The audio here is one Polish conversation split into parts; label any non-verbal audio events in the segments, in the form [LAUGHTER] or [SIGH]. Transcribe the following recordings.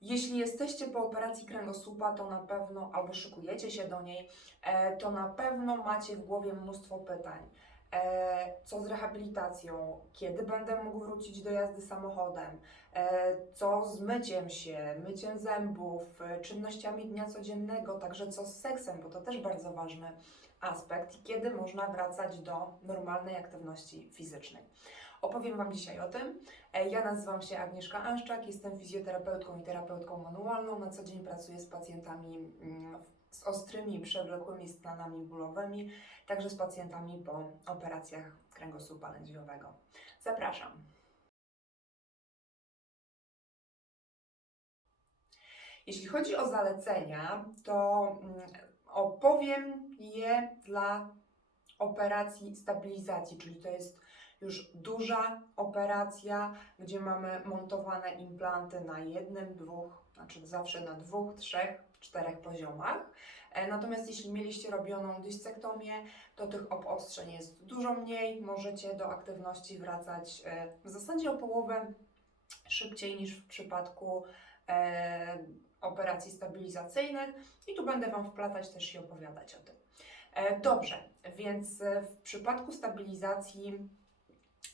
Jeśli jesteście po operacji kręgosłupa, to na pewno, albo szykujecie się do niej, e, to na pewno macie w głowie mnóstwo pytań. E, Co z rehabilitacją? Kiedy będę mógł wrócić do jazdy samochodem? E, Co z myciem się, myciem zębów, e, czynnościami dnia codziennego, także co z seksem, bo to też bardzo ważny aspekt. Kiedy można wracać do normalnej aktywności fizycznej? Opowiem Wam dzisiaj o tym. Ja nazywam się Agnieszka Anszczak, jestem fizjoterapeutką i terapeutką manualną. Na co dzień pracuję z pacjentami mm, z ostrymi, przewlekłymi stanami bólowymi, także z pacjentami po operacjach kręgosłupa lędźwiowego. Zapraszam. Jeśli chodzi o zalecenia, to mm, opowiem je dla operacji stabilizacji, czyli to jest już duża operacja, gdzie mamy montowane implanty na jednym, dwóch, znaczy zawsze na dwóch, trzech, czterech poziomach. E, Natomiast jeśli mieliście robioną dysektomię, to tych obostrzeń jest dużo mniej. Możecie do aktywności wracać e, w zasadzie o połowę szybciej niż w przypadku e, operacji stabilizacyjnych. I tu będę Wam wplatać też i opowiadać o tym. Dobrze, więc w przypadku stabilizacji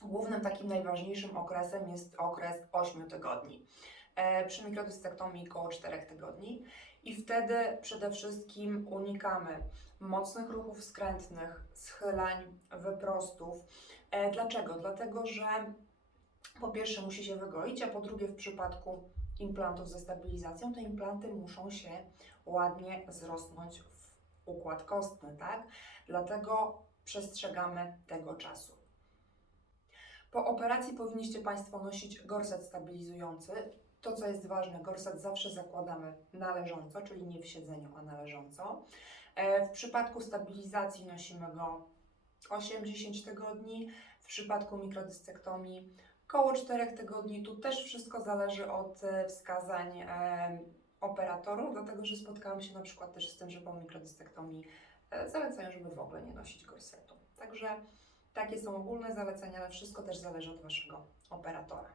Głównym takim najważniejszym okresem jest okres 8 tygodni. E, przy mikrodystektomii około 4 tygodni i wtedy przede wszystkim unikamy mocnych ruchów skrętnych, schylań, wyprostów. E, dlaczego? Dlatego, że po pierwsze musi się wygoić, a po drugie w przypadku implantów ze stabilizacją te implanty muszą się ładnie zrosnąć w układ kostny, tak? Dlatego przestrzegamy tego czasu. Po operacji powinniście Państwo nosić gorset stabilizujący. To, co jest ważne, gorset zawsze zakładamy na leżąco, czyli nie w siedzeniu, a na leżąco. E, W przypadku stabilizacji nosimy go 8-10 tygodni, w przypadku mikrodystektomii około 4 tygodni. Tu też wszystko zależy od e, wskazań e, operatorów, dlatego że spotkałam się na przykład też z tym, że po mikrodystektomii zalecają, żeby w ogóle nie nosić gorsetu. Także takie są ogólne zalecenia, ale wszystko też zależy od Waszego operatora.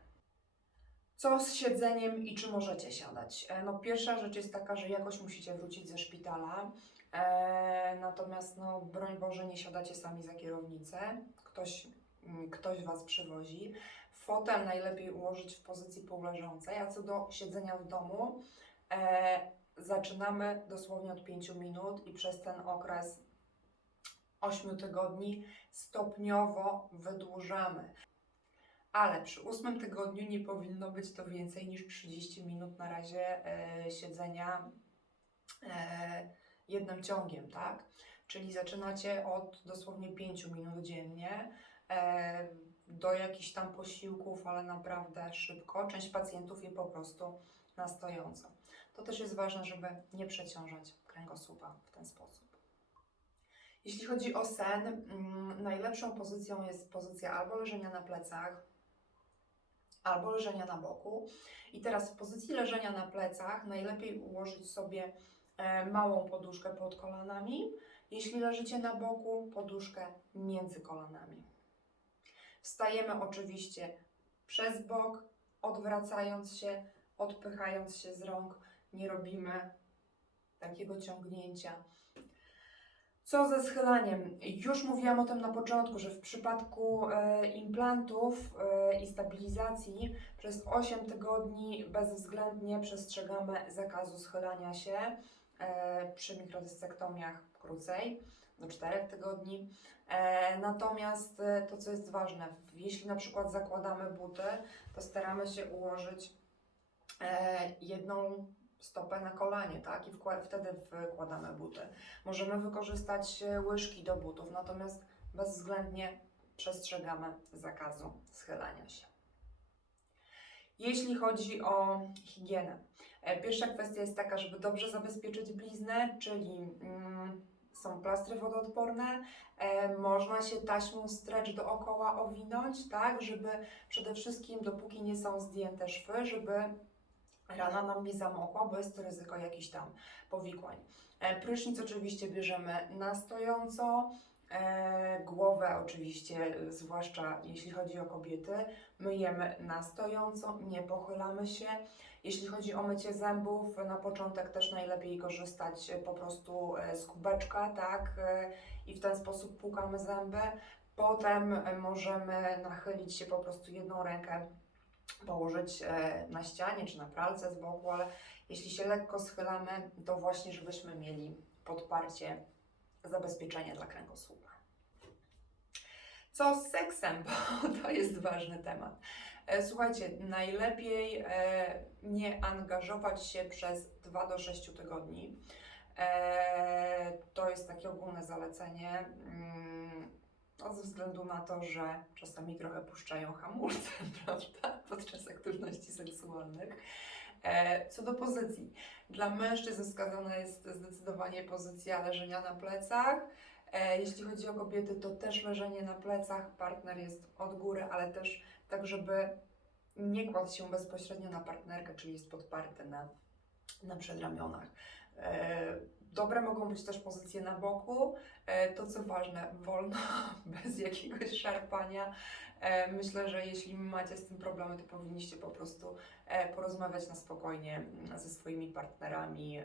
Co z siedzeniem i czy możecie siadać? E, No, pierwsza rzecz jest taka, że jakoś musicie wrócić ze szpitala. E, natomiast, no, broń Boże, nie siadacie sami za kierownicę. Ktoś, mm, ktoś Was przywozi. Fotel najlepiej ułożyć w pozycji półleżącej, a co do siedzenia w domu, e, zaczynamy dosłownie od 5 minut i przez ten okres 8 tygodni stopniowo wydłużamy. Ale przy ósmym tygodniu nie powinno być to więcej niż 30 minut na razie e, siedzenia e, jednym ciągiem, tak? Czyli zaczynacie od dosłownie 5 minut dziennie e, do jakichś tam posiłków, ale naprawdę szybko. Część pacjentów je po prostu na stojąco. To też jest ważne, żeby nie przeciążać kręgosłupa w ten sposób. Jeśli chodzi o sen, mm, najlepszą pozycją jest pozycja albo leżenia na plecach, albo leżenia na boku. I teraz w pozycji leżenia na plecach najlepiej ułożyć sobie e, małą poduszkę pod kolanami. Jeśli leżycie na boku, poduszkę między kolanami. Wstajemy oczywiście przez bok, odwracając się, odpychając się z rąk. Nie robimy takiego ciągnięcia. Co ze schylaniem? Już mówiłam o tym na początku, że w przypadku e, implantów e, i stabilizacji przez 8 tygodni bezwzględnie przestrzegamy zakazu schylania się. E, przy mikrodyssektomiach krócej, do 4 tygodni. Natomiast to, co jest ważne, jeśli na przykład zakładamy buty, to staramy się ułożyć jedną stopę na kolanie, tak? I wtedy wkładamy buty. Możemy wykorzystać e, łyżki do butów, natomiast bezwzględnie przestrzegamy zakazu schylania się. Jeśli chodzi o higienę, e, pierwsza kwestia jest taka, żeby dobrze zabezpieczyć bliznę, czyli mm, są plastry wodoodporne, e, można się taśmą stretch dookoła owinąć, tak, żeby przede wszystkim, dopóki nie są zdjęte szwy, żeby rana nam nie zamokła, bo jest to ryzyko jakichś tam powikłań. E, Prysznic oczywiście bierzemy na stojąco, E, głowę oczywiście, zwłaszcza jeśli chodzi o kobiety, myjemy na stojąco, nie pochylamy się. Jeśli chodzi o mycie zębów, na początek też najlepiej korzystać e, po prostu z kubeczka, tak? I w ten sposób płukamy zęby. Potem możemy nachylić się po prostu jedną rękę, położyć e, na ścianie czy na pralce z boku, ale jeśli się lekko schylamy, to właśnie żebyśmy mieli podparcie, zabezpieczenie dla kręgosłupa. Co z seksem, [LAUGHS] bo to jest ważny temat. E, Słuchajcie, najlepiej e, nie angażować się przez 2 do 6 tygodni. To jest takie ogólne zalecenie. No, ze względu na to, że czasami trochę puszczają hamulce, [LAUGHS] prawda, podczas aktywności seksualnych. E, Co do pozycji, dla mężczyzn wskazana jest zdecydowanie pozycja leżenia na plecach. E, Jeśli chodzi o kobiety, to też leżenie na plecach. Partner jest od góry, ale też tak, żeby nie kładł się bezpośrednio na partnerkę, czyli jest podparty na, na przedramionach. E, Dobre mogą być też pozycje na boku. E, To co ważne, wolno, [LAUGHS] bez jakiegoś szarpania. E, Myślę, że jeśli macie z tym problemy, to powinniście po prostu porozmawiać na spokojnie mm, ze swoimi partnerami,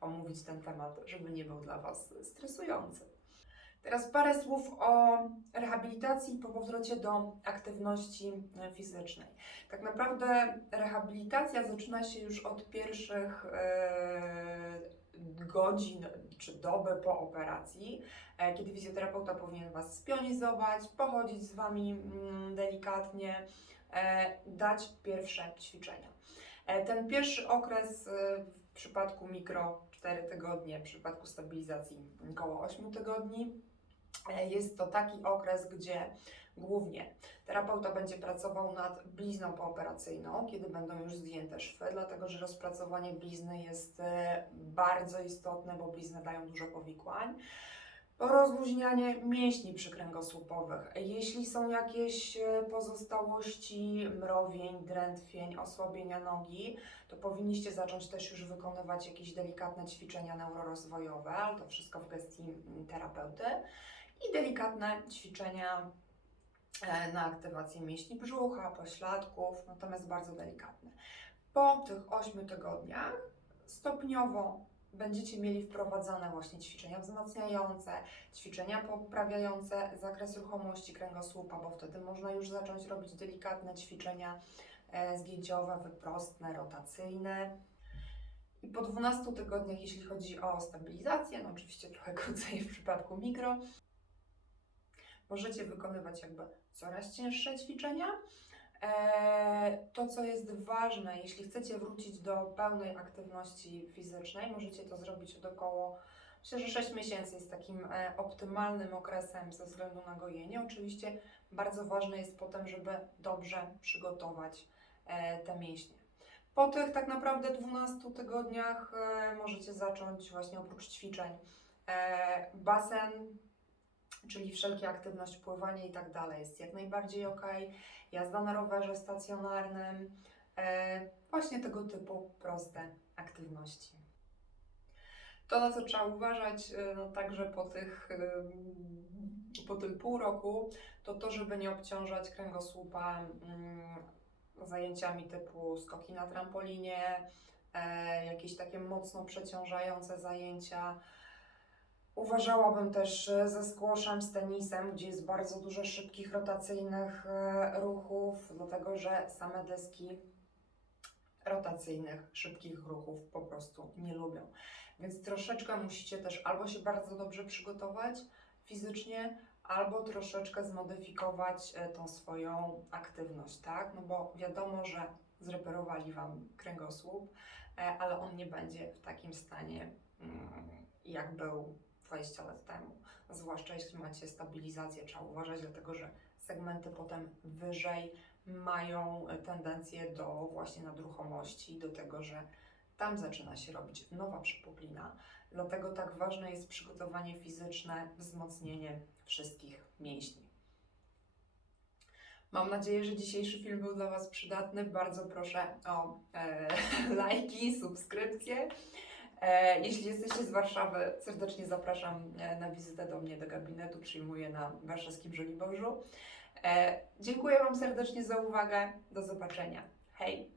omówić ten temat, żeby nie był dla Was stresujący. Teraz parę słów o rehabilitacji po powrocie do aktywności e, fizycznej. Tak naprawdę rehabilitacja zaczyna się już od pierwszych e, godzin czy doby po operacji, e, kiedy fizjoterapeuta powinien Was spionizować, pochodzić z Wami mm, delikatnie, dać pierwsze ćwiczenia. Ten pierwszy okres w przypadku mikro 4 tygodnie, w przypadku stabilizacji około 8 tygodni. Jest to taki okres, gdzie głównie terapeuta będzie pracował nad blizną pooperacyjną, kiedy będą już zdjęte szwy, dlatego że rozpracowanie blizny jest e, bardzo istotne, bo blizny dają dużo powikłań. Rozluźnianie mięśni przykręgosłupowych. Jeśli są jakieś e, pozostałości, mrowień, drętwień, osłabienia nogi, to powinniście zacząć też już wykonywać jakieś delikatne ćwiczenia neurorozwojowe, ale to wszystko w gestii mm, terapeuty. I delikatne ćwiczenia e, na aktywację mięśni brzucha, pośladków, natomiast bardzo delikatne. Po tych 8 tygodniach stopniowo będziecie mieli wprowadzane właśnie ćwiczenia wzmacniające, ćwiczenia poprawiające zakres ruchomości kręgosłupa, bo wtedy można już zacząć robić delikatne ćwiczenia e, zgięciowe, wyprostne, rotacyjne. I po 12 tygodniach, jeśli chodzi o stabilizację, no oczywiście trochę krócej w przypadku mikro, możecie wykonywać jakby coraz cięższe ćwiczenia. Eee, To, co jest ważne, jeśli chcecie wrócić do pełnej aktywności fizycznej, możecie to zrobić od około, myślę, że 6 miesięcy jest takim e, optymalnym okresem ze względu na gojenie. Oczywiście bardzo ważne jest potem, żeby dobrze przygotować e, te mięśnie. Po tych tak naprawdę 12 tygodniach e, możecie zacząć właśnie oprócz ćwiczeń e, basen, czyli wszelkie aktywność, pływanie i tak dalej jest jak najbardziej ok. Jazda na rowerze stacjonarnym, e, właśnie tego typu proste aktywności. To, na co trzeba uważać, e, no także po, tych, e, po tym pół roku, to to, żeby nie obciążać kręgosłupa mm, zajęciami typu skoki na trampolinie, e, jakieś takie mocno przeciążające zajęcia. Uważałabym też ze squashem, z tenisem, gdzie jest bardzo dużo szybkich, rotacyjnych e, ruchów, dlatego że same deski rotacyjnych, szybkich ruchów po prostu nie lubią. Więc troszeczkę musicie też albo się bardzo dobrze przygotować fizycznie, albo troszeczkę zmodyfikować e, tą swoją aktywność, tak? No bo wiadomo, że zreperowali Wam kręgosłup, e, ale on nie będzie w takim stanie, mm, jak był 20 lat temu. Zwłaszcza jeśli macie stabilizację, trzeba uważać, dlatego że segmenty potem wyżej mają tendencję do właśnie nadruchomości, do tego, że tam zaczyna się robić nowa przypuklina. Dlatego tak ważne jest przygotowanie fizyczne, wzmocnienie wszystkich mięśni. Mam nadzieję, że dzisiejszy film był dla Was przydatny. Bardzo proszę o e, [LAUGHS] lajki, subskrypcje. E, jeśli jesteście z Warszawy, serdecznie zapraszam e, na wizytę do mnie do gabinetu. Przyjmuję na warszawskim Żoliborzu. E, dziękuję Wam serdecznie za uwagę. Do zobaczenia. Hej!